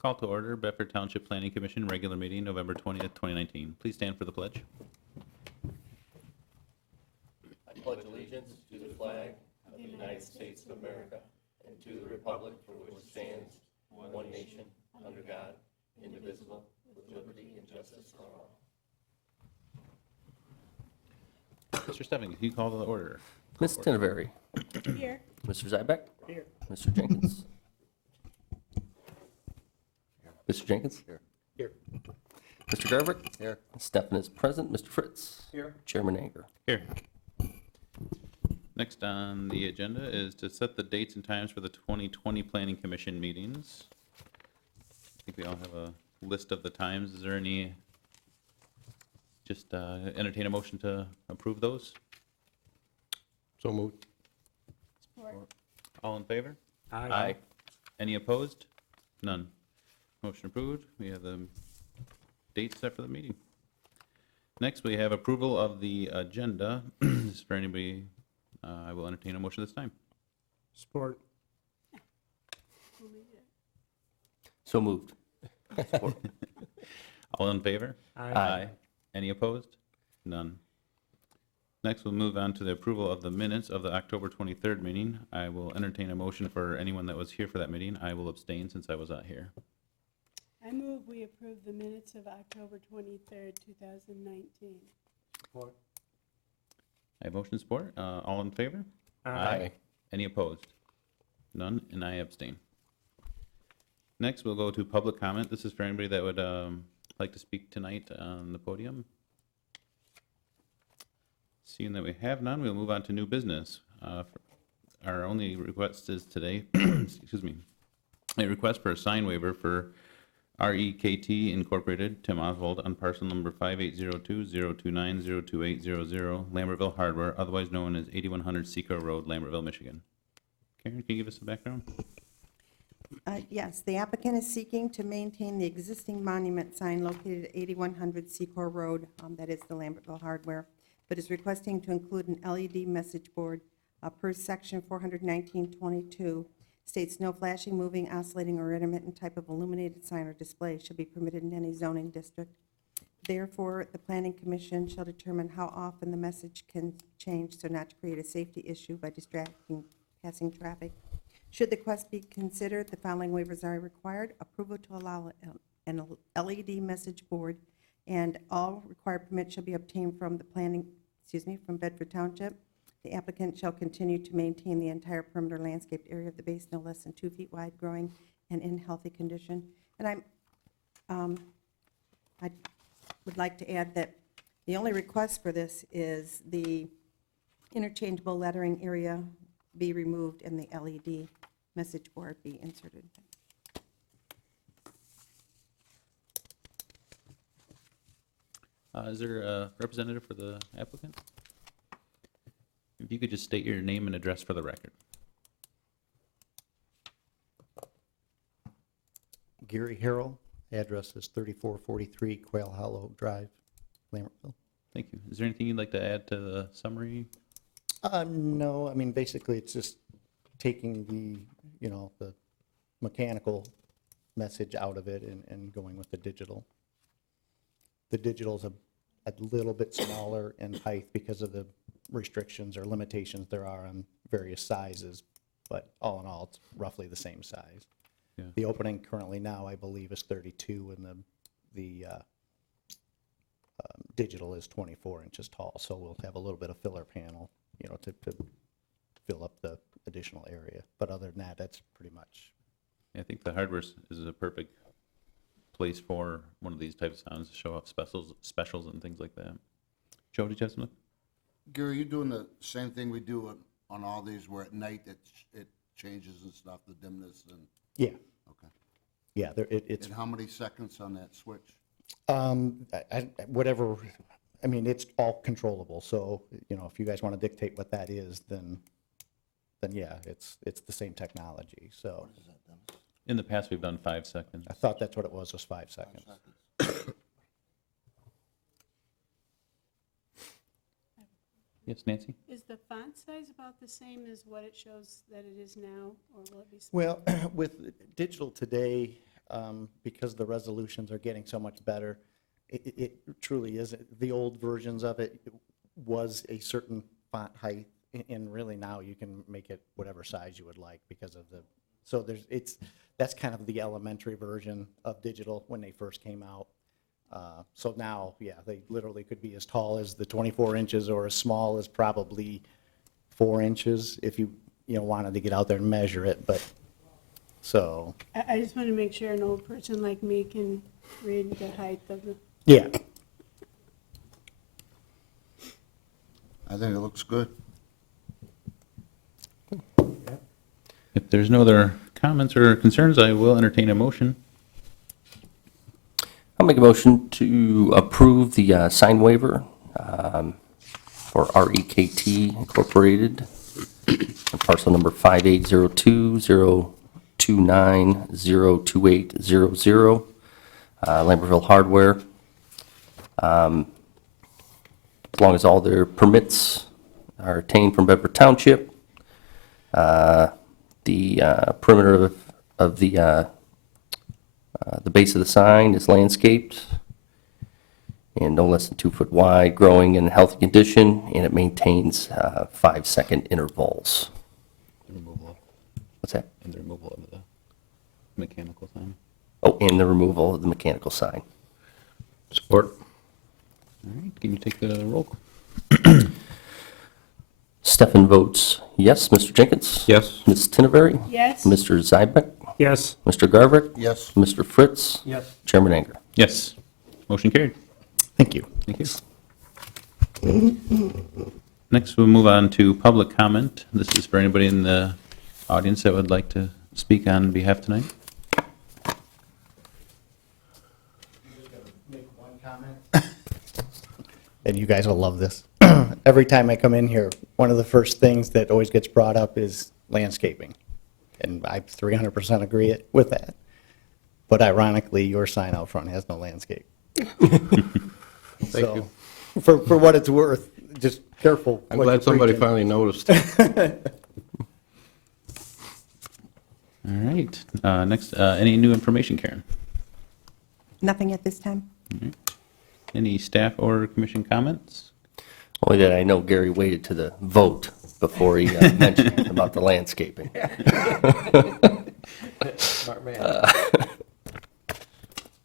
Call to order, Bedford Township Planning Commission, regular meeting, November 20th, 2019. Please stand for the pledge. I pledge allegiance to the flag of the United States of America and to the republic for which it stands, one nation, under God, indivisible, with liberty and justice for all. Mr. Stebbings, can you call to the order? Ms. Tinneberry. Here. Mr. Zybeck. Here. Mr. Jenkins. Mr. Jenkins. Here. Mr. Garber. Here. Stefan is present. Mr. Fritz. Here. Chairman Anger. Here. Next on the agenda is to set the dates and times for the 2020 Planning Commission meetings. I think we all have a list of the times. Is there any, just entertain a motion to approve those? So moved. Support. All in favor? Aye. Any opposed? None. Motion approved. We have the dates set for the meeting. Next, we have approval of the agenda. This is for anybody, I will entertain a motion this time. Support. Who made it? So moved. All in favor? Aye. Any opposed? None. Next, we'll move on to the approval of the minutes of the October 23rd meeting. I will entertain a motion for anyone that was here for that meeting. I will abstain since I was not here. I move we approve the minutes of October 23rd, 2019. Support. I have motion support. All in favor? Aye. Any opposed? None, and I abstain. Next, we'll go to public comment. This is for anybody that would like to speak tonight on the podium. Seeing that we have none, we'll move on to new business. Our only request is today, excuse me, a request for a sign waiver for REKT Incorporated, Tim Oswald, on parcel number 5802-029-02800, Lambertville Hardware, otherwise known as 8100 SECOR Road, Lambertville, Michigan. Karen, can you give us a background? Yes, the applicant is seeking to maintain the existing monument sign located at 8100 SECOR Road, that is the Lambertville Hardware, but is requesting to include an LED message board per section 419.22. States no flashing, moving, oscillating, or intermittent type of illuminated sign or display shall be permitted in any zoning district. Therefore, the Planning Commission shall determine how often the message can change so not to create a safety issue by distracting passing traffic. Should the request be considered, the following waivers are required. Approval to allow an LED message board, and all required permits shall be obtained from from Bedford Township. The applicant shall continue to maintain the entire perimeter landscaped area of the base no less than 2 feet wide, growing, and in healthy condition. And I would like to add that the only request for this is the interchangeable lettering area be removed and the LED message board be inserted. Is there a representative for the applicant? If you could just state your name and address for the record. Gary Harrell, address is 3443 Quail Hollow Drive, Lambertville. Thank you. Is there anything you'd like to add to the summary? No, I mean, basically, it's just taking the mechanical message out of it and going with the digital. The digital's a little bit smaller in height because of the restrictions or limitations there are on various sizes, but all in all, it's roughly the same size. Yeah. The opening currently now, I believe, is 32, and the digital is 24 inches tall, so we'll have a little bit of filler panel, to fill up the additional area. But other than that, that's pretty much. I think the hardware is a perfect place for one of these types of signs to show off specials and things like that. Joe, did you have something? Gary, you're doing the same thing we do on all these, where at night it changes and stuff, the dimness and? Yeah. Okay. Yeah, it's And how many seconds on that switch? whatever. I mean, it's all controllable. So if you guys want to dictate what that is, then yeah, it's the same technology. So What is that, Dennis? In the past, we've done 5 seconds. I thought that's what it was 5 seconds. 5 seconds. Yes, Nancy? Is the font size about the same as what it shows that it is now, or will it be smaller? Well, with digital today, because the resolutions are getting so much better. It truly is. The old versions of it was a certain font height, and really now you can make it whatever size you would like because of the, so that's kind of the elementary version of digital when they first came out. So now, yeah, they literally could be as tall as the 24 inches or as small as probably 4 inches if you wanted to get out there and measure it, but, so, I just want to make sure an old person like me can read the height of the, yeah. I think it looks good. If there's no other comments or concerns, I will entertain a motion. I'll make a motion to approve the sign waiver for REKT Incorporated, parcel number 5802-029-02800, Lambertville Hardware. As long as all their permits are obtained from Bedford Township, the perimeter of the base of the sign is landscaped and no less than 2 foot wide, growing in a healthy condition, and it maintains 5-second intervals. The removal, What's that? and the removal of the mechanical sign. Oh, and the removal of the mechanical sign. Support. All right, can you take the roll? Stefan votes yes. Mr. Jenkins? Yes. Ms. Tinneberry? yes? Mr. Zybek? Yes. Mr. Garvick? Yes. Mr. Fritz? Yes. Chairman Anger? Yes. Motion carried. Thank you. Thank you. Next, we'll move on to public comment. This is for anybody in the audience that would like to speak on behalf tonight. And you guys will love this. Every time I come in here, one of the first things that always gets brought up is landscaping. And I 300% agree with that. But ironically, your sign out front has no landscape. Thank you. For what it's worth, just careful. I'm what glad you're somebody preaching. finally noticed. All right. Next, any new information, Karen? Nothing at this time? Any staff or commission comments? Only that I know Gary waited to the vote before he mentioned about the landscaping. Smart man.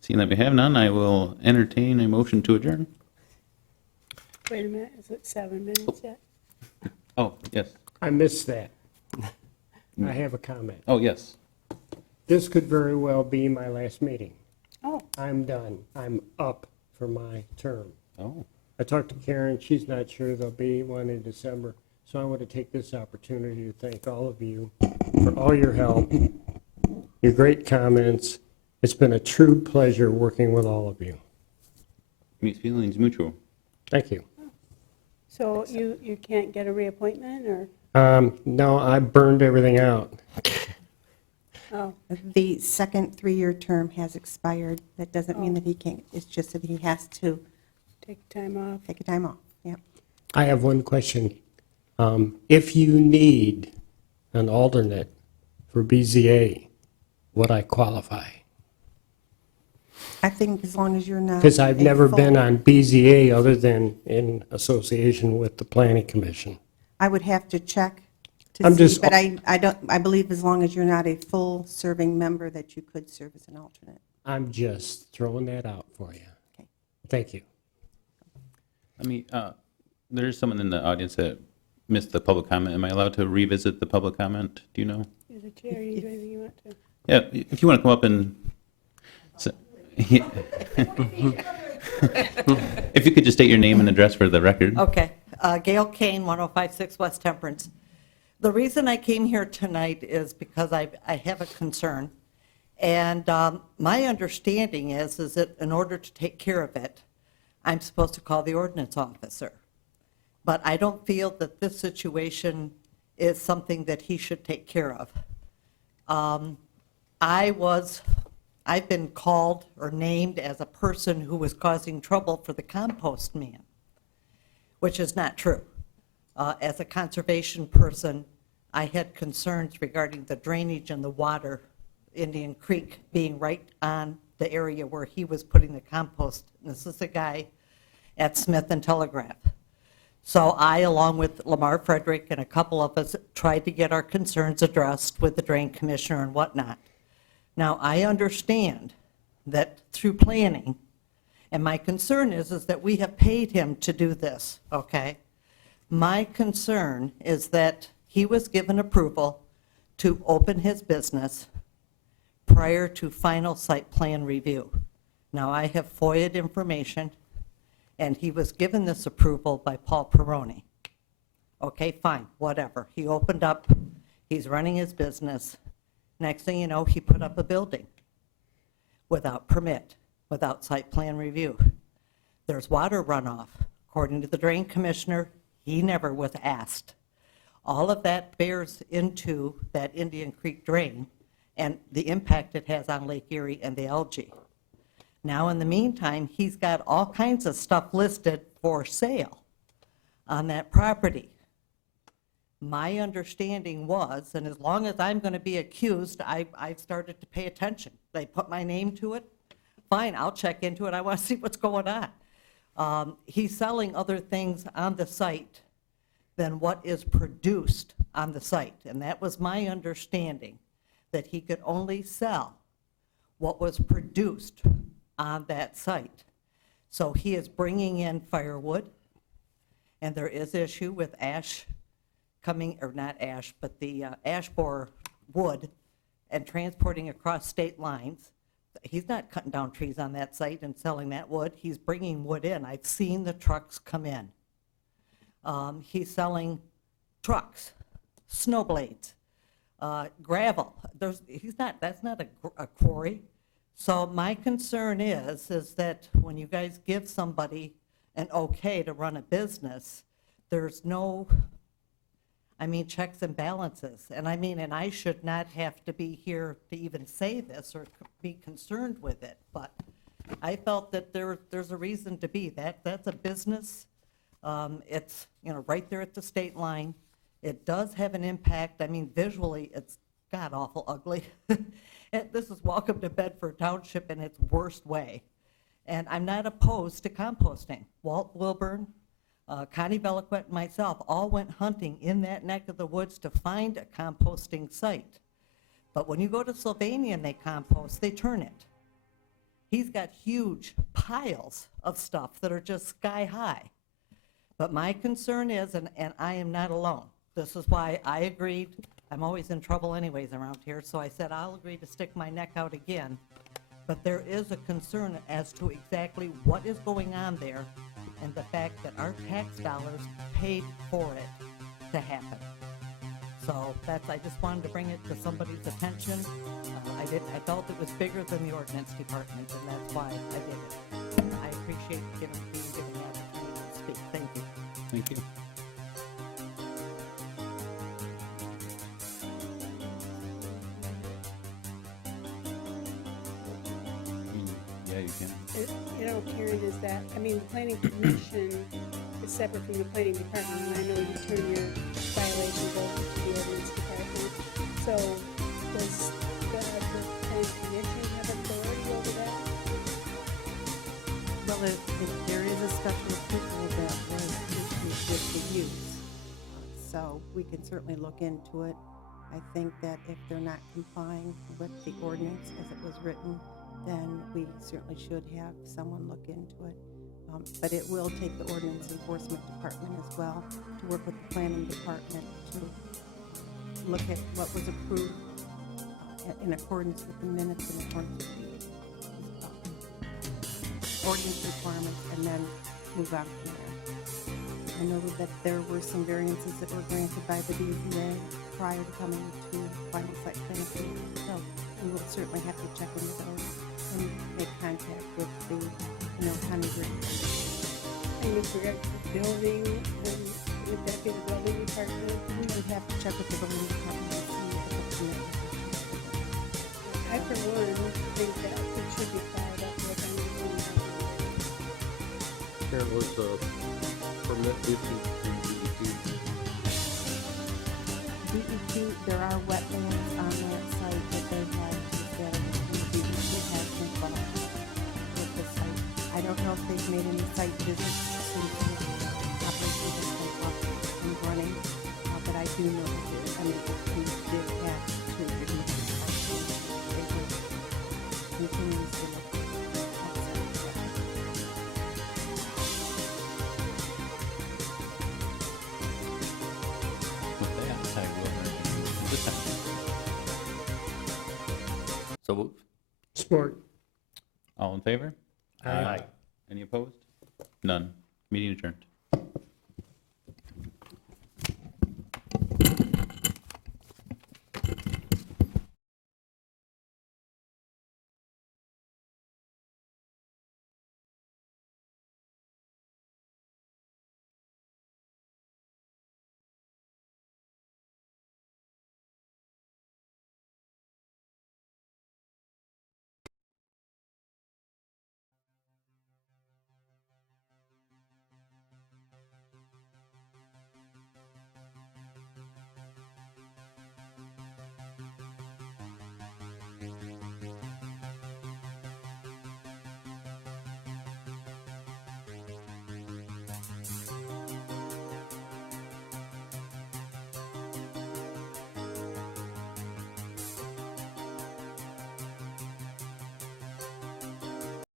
Seeing that we have none, I will entertain a motion to adjourn. Wait a minute, is it 7 minutes yet? Oh, yes. I missed that. I have a comment. Oh, yes. This could very well be my last meeting. Oh, I'm done. I'm up for my term. Oh, I talked to Karen. She's not sure there'll be one in December. So I want to take this opportunity to thank all of you for all your help, your great comments. It's been a true pleasure working with all of you. meet feelings mutual. Thank you. so you can't get a reappointment, or, No, I burned everything out. oh, The second 3-year term has expired. That doesn't mean that he can't, it's just that he has to take time off? take a time off. Yep. I have one question. If you need an alternate for BZA, would I qualify? I think as long as you're not. Because I've a never full- been on BZA other than in association with the Planning Commission. I would have to check to I'm see, just- but I believe as long as you're not a full serving member that you could serve as an alternate. I'm just throwing that out for you. Okay. Thank you. I mean, there's someone in the audience that missed the public comment. Am I allowed to revisit the public comment? Do you know? You're the chair, you do anything you want to. Yeah, if you want to come up and, if you could just state your name and address for the record. Okay. Gail Kane, 1056 West Temperance. The reason I came here tonight is because I have a concern. And my understanding is that in order to take care of it, I'm supposed to call the ordinance officer. But I don't feel that this situation is something that he should take care of. I've been called or named as a person who was causing trouble for the compost man, which is not true. As a conservation person, I had concerns regarding the drainage and the water Indian Creek being right on the area where he was putting the compost. And this is the guy at Smith and Telegraph. So I, along with Lamar Frederick and a couple of us, tried to get our concerns addressed with the drain commissioner and whatnot. Now, I understand that through planning, and my concern is that we have paid him to do this, okay? My concern is that he was given approval to open his business prior to final site plan review. Now, I have FOIA'd information, and he was given this approval by Paul Peroni. Okay, fine, whatever. He opened up, he's running his business. Next thing you know, he put up a building without permit, without site plan review. There's water runoff. According to the drain commissioner, he never was asked. All of that bears into that Indian Creek drain and the impact it has on Lake Erie and the algae. Now, in the meantime, he's got all kinds of stuff listed for sale on that property. My understanding was, and as long as I'm going to be accused, I've started to pay attention. They put my name to it, fine, I'll check into it, I want to see what's going on. He's selling other things on the site than what is produced on the site, and that was my understanding, that he could only sell what was produced on that site. So he is bringing in firewood, and there is issue with ash coming, or not ash, but the ash borer wood and transporting across state lines. He's not cutting down trees on that site and selling that wood. He's bringing wood in. I've seen the trucks come in. He's selling trucks, snow blades, gravel. That's not a quarry. So my concern is that when you guys give somebody an okay to run a business, there's no, checks and balances. And I should not have to be here to even say this or be concerned with it, but I felt that there's a reason to be. That's a business. It's, right there at the state line. It does have an impact. Visually, it's god-awful ugly. This is welcome to Bedford Township in its worst way. And I'm not opposed to composting. Walt Wilburn, Connie Bellequette, and myself all went hunting in that neck of the woods to find a composting site. But when you go to Sylvania and they compost, they turn it. He's got huge piles of stuff that are just sky high. But my concern is, and I am not alone, this is why I agreed. I'm always in trouble anyways around here, so I said I'll agree to stick my neck out again. But there is a concern as to exactly what is going on there and the fact that our tax dollars paid for it to happen. So I just wanted to bring it to somebody's attention. I felt it was bigger than the ordinance department, and that's why I did it. I appreciate being given the opportunity to speak. Thank you. Thank you. Yeah, you can. Karen, is that, the planning commission is separate from the planning department, and I know you turn your violations over to the ordinance department. So does the planning commission have authority over that? Well, if there is a special approval that was issued with the use, so we can certainly look into it. I think that if they're not complying with the ordinance as it was written, then we certainly should have someone look into it. But it will take the ordinance enforcement department as well to work with the planning department to look at what was approved in accordance with the minutes, in accordance with the ordinance requirements, and then move on from there. I know that there were some variances that were granted by the BZA prior to coming to final site plan approval, so we will certainly have to check into those and make contact with the county grant. And with regard to the building, would that be the building department? We would have to check with the building department and see if it's permitted. I, for one, think that it should be filed up with There was a permit issued through DEP. DEP, there are wetlands on that site that they have to else they've made any site visits since the operation has been up and running. But I do know that the MHP did have to remove the parcel. They were continuously looking outside of that. With that, I will entertain this time. So moved. Support. All in favor? Aye. Any opposed? None. Meeting adjourned.